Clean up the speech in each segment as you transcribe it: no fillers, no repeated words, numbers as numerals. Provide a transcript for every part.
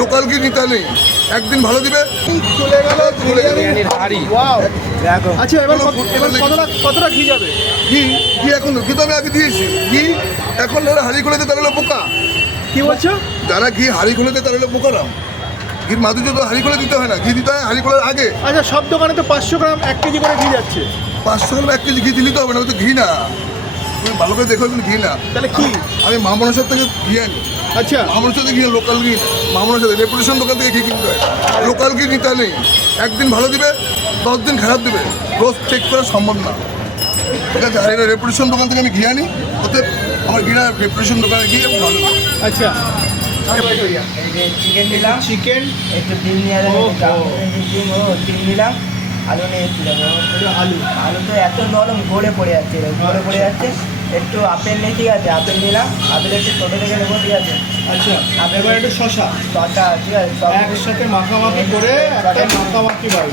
Local ঘি নিতে নেই, একদিন ভালো দিবে চলে গেল। আচ্ছা, এবার কতটা ঘি যাবে? ঘি এখন ঘি তো আমি আগে দিয়েছি। ঘি এখন যারা হাঁড়ি খুলেছে তারা হলো বোকা। কি বলছো? যারা ঘি হাঁড়ি খুলেছে তারা হলো বোকারাম। ঘির মাধুর্য তো হাঁড়ি খুলে দিতে হয় না, ঘি দিতে হয় হাঁড়ি খোলার আগে। আচ্ছা, সব দোকানে তো 500 গ্রাম 1 কেজি করে ঘি যাচ্ছে। 500 গ্রাম 1 কেজি ঘি দিলে তো হবে না, ওই তো ঘি না। তুমি ভালো করে দেখো ঘি না। তাহলে কি? আমি মা মনসার থেকে ঘি আনি। আচ্ছা, মা মনসার থেকে ঘি, লোকাল ঘি মা মনসার থেকে রেপুটেশন দোকান থেকে ঘি কিনতে হয়। লোকাল ঘি নিতে নেই, একদিন ভালো দিবে 10 দিন খারাপ দিবে, রোজ চেক করা সম্ভব না। ঠিক আছে, আর এটা রেপুটেশন দোকান থেকে আমি ঘি আনি, ওতে আমার ঘিটা রেপুটেশন দোকানে ঘি এবং ভালো। আচ্ছা, চিকেন নিলাম, চিকেন একটু ডিম নিয়ে ডিম ডিম নিলাম, আলু নিয়ে এসেছিলাম। আলু তো এত নরম গড়ে পড়ে যাচ্ছে, একটু আপেল নেই, ঠিক আছে, আপেল নিলাম, আপেল একটু ছোটো থেকে নেবো, ঠিক আছে। আচ্ছা, এবার একটু শশা ঠিক আছে, সব একসাথে মাখামাখি করে একটা মাখামাখি বাড়ি।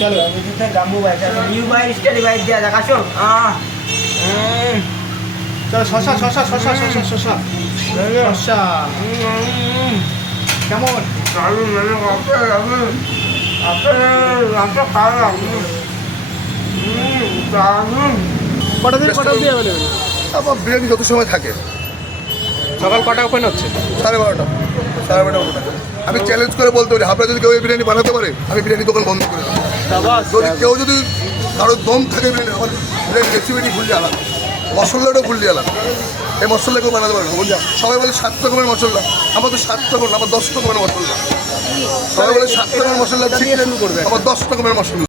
চলো গাম্বু ভাই, নিউ ভাই স্টাইল ভাই দিয়া দেখ, আসো। চলো, শশা শশা শশা শশা শশা শশা কেমন? কটা দিয়ে অ্যাভেলেবেল? আমার বিরিয়ানি যত সময় থাকে। সকাল কটা ওপেন হচ্ছে? 12:30 ওঠে। আমি চ্যালেঞ্জ করে বলতে পারি, আপনারা যদি কেউ এই বিরিয়ানি বানাতে পারে, আমি বিরিয়ানি দোকান বন্ধ করে দেবো। যদি কেউ যদি কারোর দম থাকে বিরিয়ানি, আমার বিরিয়ানি রেসিপিটি ভুল দিয়ে আলাদা, মশলাটাও ভুল দিয়ে আলাদা। এই মশলা কেউ বানাতে পারবে না। সবাই বলে 7 রকমের মশলা, আমার তো 7 রকম, আমার 10 রকমের মশলা। সবাই বলে 7 রকমের মশলা, আমার 10 রকমের মশলা।